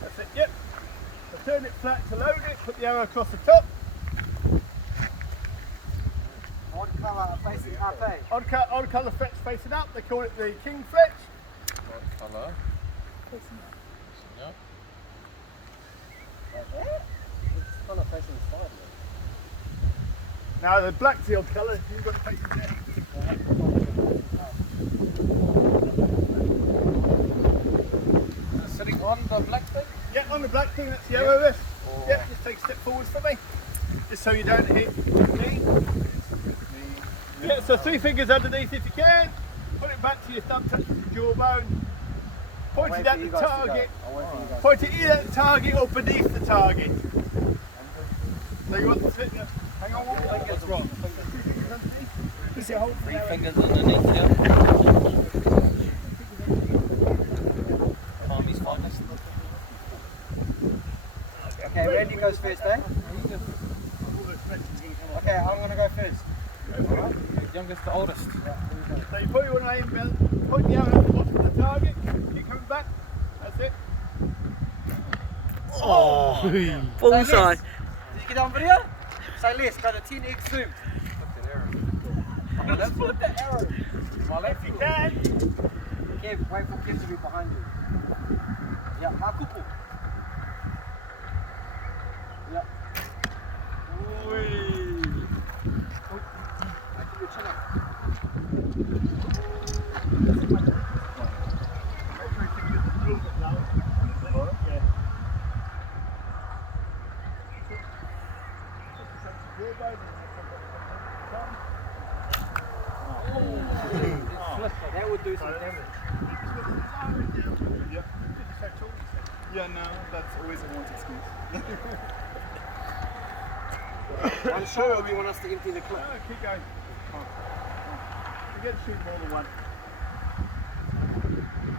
That's it, yep. So turn it flat to load it, put the arrow across the top. Odd colour facing up, eh? Odd colour fletch facing up, they call it the king fletch. Odd colour. Facing up. Yep. Like that? It's colour facing side. Now the black's the odd colour, you've got it facing there. Sitting on the black thing? Yeah, on the black thing, that's the arrow wrist. Yeah, just take a step forwards for me. Just so you don't hit me. Yeah, so 3 fingers underneath if you can. Put it back to your thumb, touch the jawbone. Point it at the target. Point it either at the target or beneath the target. So you want to sit there. Hang on, one finger's wrong. 3 fingers underneath. Put your whole 3 fingers underneath here. Army's finest. Okay, Randy goes first, eh? Okay, I'm going to go first. Alright, youngest to oldest. So you put your aim belt, point the arrow at the bottom of the target, keep coming back, that's it. Oh, bullseye. Did you get on video? Say less, got a 10x zoom. Let's put the arrow. Well, if you can. Kev, wait for Kev to be behind you. Yeah, Hakupu. Yeah. Oi. Keep your chin up. That would do some damage. Yeah, no, that's always a wanted excuse. One shot, or do you want us to empty the clip? No, keep going. You get to shoot more than one.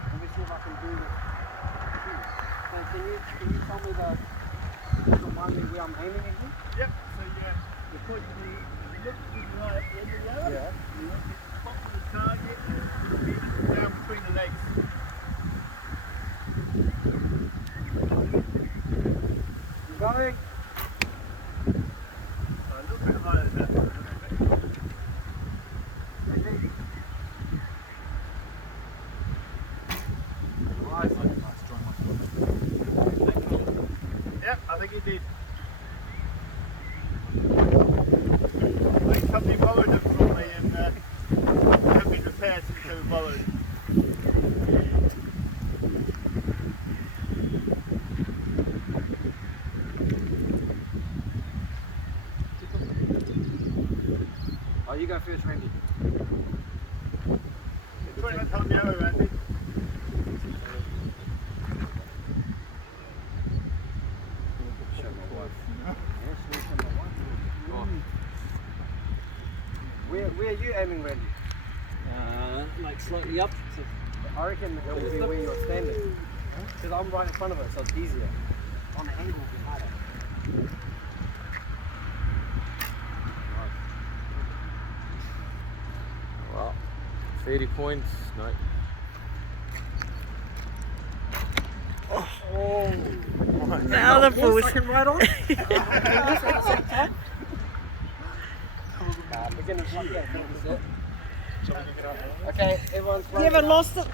Let me see if I can do this. Can you tell me remind me where I'm aiming at you? Yep, so you're pointing you look to the right at the end of the arrow. Yeah. You look at the top of the target, down between the legs. You're going. A little bit higher than that. Yep, I think he did. I think somebody borrowed them from me and they haven't been repaired since they were borrowed. Oh, you go first, Randy. It's pretty much on the arrow, Randy. Where are you aiming, Randy? Like slightly up. So I reckon it will be where you're standing. Because I'm right in front of it, so it's easier. On the angle, it'll be harder. Well, 30 points. No. Oh! now the bull's Right on. Beginners like that. Okay, everyone's You ever lost it?